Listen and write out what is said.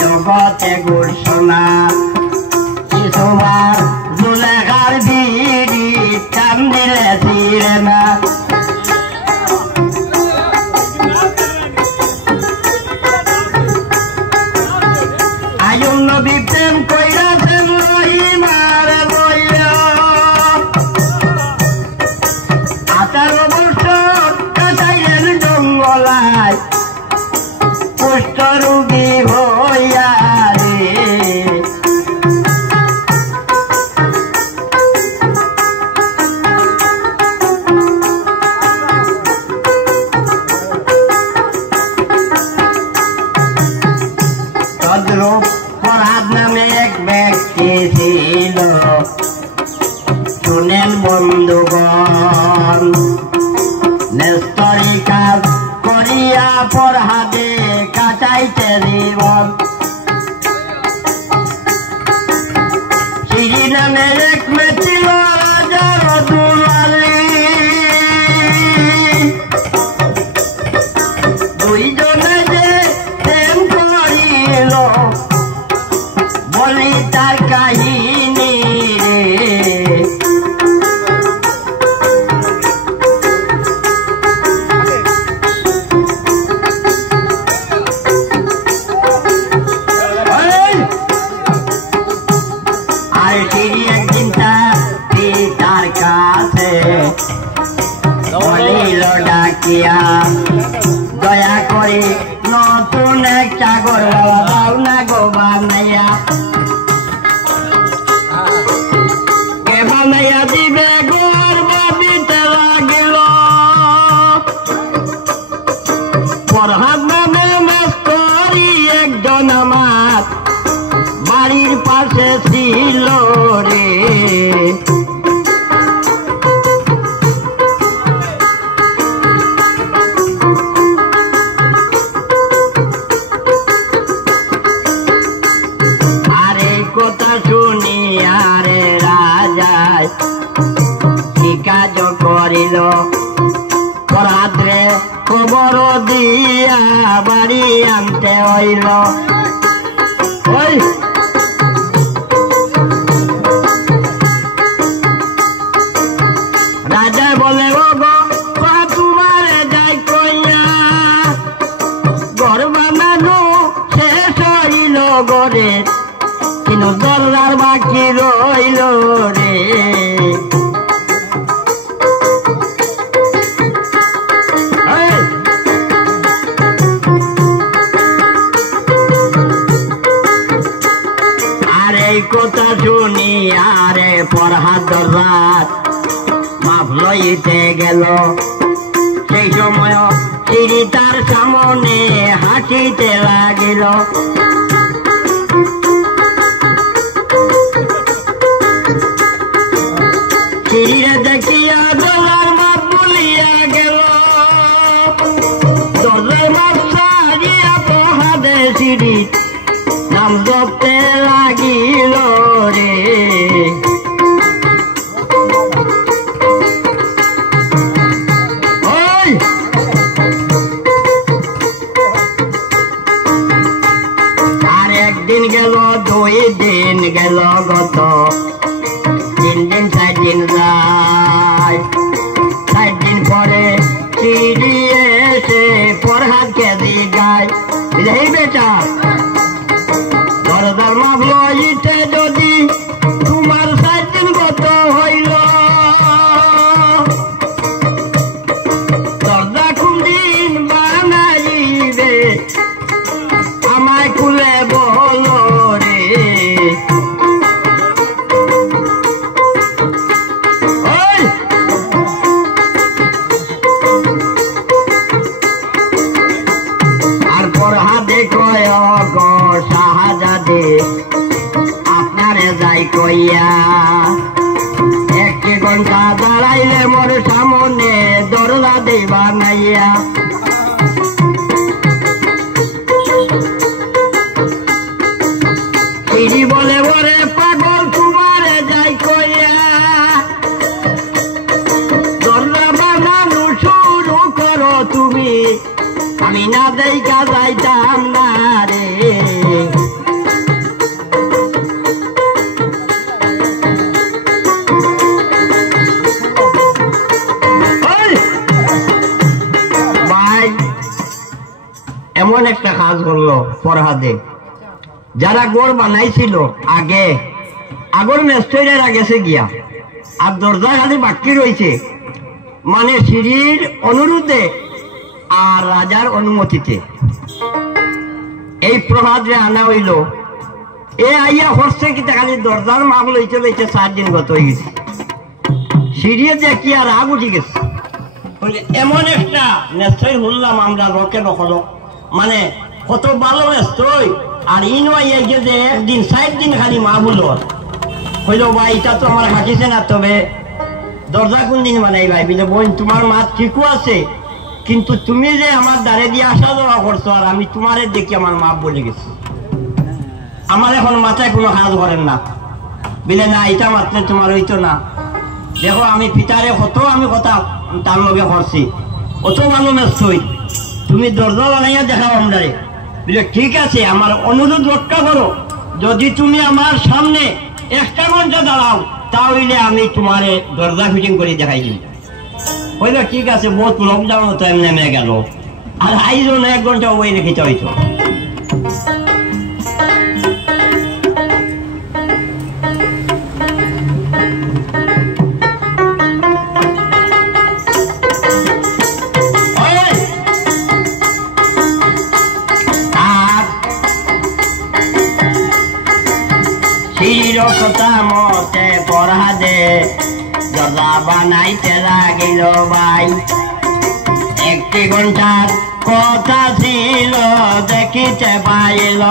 জগতে ঘোষণা কিছুবার জুলেখার বিড়ি টান দিলে ছিঁড়ে না। আয়ুন নবী প্রেম কইরাছেন রহিমার বইয়া 18 বছর কাটাইলেন জঙ্গলায় কুষ্ঠরোগী হইয়া রে। তদ্রূপ ফরহাদ নামে এক ব্যক্তি ছিল, শুনেন বন্ধুগণ, নেস্তরি কাজ করিয়া ফরহাদে কাটাইতে জীবন। সিঁড়ি নামে এক মেয়ে ছিল রাজার দুলালি, দুইজনে যে প্রেম করিল বলি তার কাহিনী রে। একদিন তার পিতার কাছে বলিল ডাকিয়া, দয়া করে নতুন একটা ঘর দাও না গো বানাইয়া। কে বানাইয়া দিবে ঘর ভাবিতে লাগিল, ফরহাদ নামে মেস্তরি একজন আমার বাড়ির পাশে ছিল রে। আরে কথা শুনি আরে রাজায় কি কাজ করিল, ফরহাদরে খবর দিয়া বাড়ি আনতে হইল। ওই রাজা বলে ও গো তোমারে যাই কইয়া, ঘর বানানো শেষ হইল গরে, কিন্তু দরজার বাকি রইল রে। আর এই কথা শুনি আরে ফরহাদ রাত মাফ লইতে গেল, সেই সময় সিঁড়ি তার সামনে হাসিতে লাগিল। সিঁড়িরে দেখিয়া দলার মাপ বলিয়া গেল, দলের মাপ সারিয়া ফরহাদে সিঁড়ি নাম জপতে লাগিল রে। একটি ঘন্টা দাঁড়াইলে মোর সামনে দরজা দেবা নাইয়া সিঁড়ি বলে বলে পাগল তোমারে যাই কইয়া দরজা বানানো শুরু করো তুমি আমি না দেখা যাইতাম না রে এমন একটা কাজ করলো ফরহাদে যারা গড় বানাইছিল আগে আগর মেস্টরেরা গেছে গিয়া আর দরজা খালি বাকি রয়েছে মানে সিঁড়ির অনুরোধে আর রাজার অনুমতিতে এই প্রভাদরে আনা হইল এ আইয়া হচ্ছে কি খালি দরজার মাপ লইতে লইতে 4 দিন গত হয়ে গেছে সিঁড়িয়ে দেখি আর আগ উঠে গেছে এমন একটা মেস্টর শুনলাম আমরা রকে নকলো মানে কত ভালো মেস্টর আর ইনো আইয়া গিয়ে যে একদিন 4 দিন খালি মা বলল কইল ভাই এটা তো আমার হাঁটিছে না তবে দরজা কোন দিন বানাই ভাই বলে বোন তোমার মা ঠিকও আছে কিন্তু তুমি যে আমার দ্বারে দিয়ে আসা যাওয়া করছো আর আমি তোমারে দেখি আমার মা বলে গেছি আমার এখন মাথায় কোনো কাজ করেন না বলে না এটা মাত্রে তোমার হইতো না দেখো আমি পিতারে কত আমি কথা তার লগে করছি অত ভালো মেস্টর তুমি দরজা বানাইয়া দেখাও আমরারে বলে ঠিক আছে আমার অনুরোধ রক্ষা করো যদি তুমি আমার সামনে 1 ঘন্টা দাঁড়াও তাহলে আমি তোমারে দরজা ফিটিং করে দেখাই দিব বললো ঠিক আছে বহুত লকডাউন তো এমনি নেমে গেল আর আইজও না 1 ঘন্টা ওই রেখেতে হইতো কথা মতে ফরহাদে দরজা বানাইতে লাগিল ভাই 1 ঘন্টার কথা ছিল দেখিতে পাইল